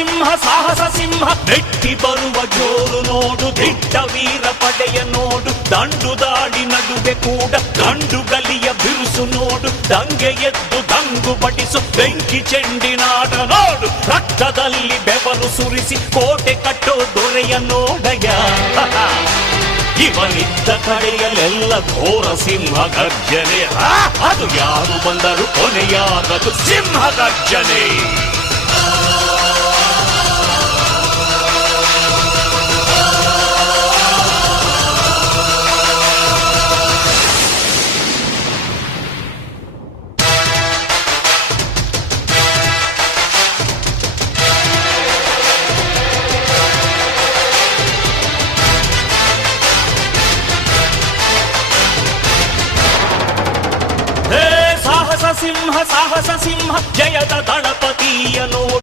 ಸಿಂಹ ಸಾಹಸ ಸಿಂಹ ನೆಟ್ಟಿ ಬರುವ ಜೋರು ನೋಡು, ದಿಟ್ಟ ವೀರ ಪಡೆಯ ನೋಡು, ದಂಡು ದಾಳಿ ನಡುವೆ ಕೂಡ ಗಂಡು ಗಲಿಯ ಬಿರುಸು ನೋಡು, ದಂಗೆ ಎದ್ದು ದಂಗು ಬಡಿಸು ಬೆಂಕಿ ಚೆಂಡಿನಾಡ ನೋಡು, ರಕ್ತದಲ್ಲಿ ಬೆವರು ಸುರಿಸಿ ಕೋಟೆ ಕಟ್ಟೋ ದೊರೆಯ ನೋಡಯ. ಇವನಿದ್ದ ಕಡೆಯಲ್ಲೆಲ್ಲ ಘೋರ ಸಿಂಹ ಗರ್ಜನೆ, ಅದು ಯಾರು ಬಂದರು ಕೊನೆಯಾಗದು ಸಿಂಹ ಗರ್ಜನೆ. ಸಾಹಸ ಸಿಂಹ ಜಯದ ದಳಪತಿಯ ನೋಡು.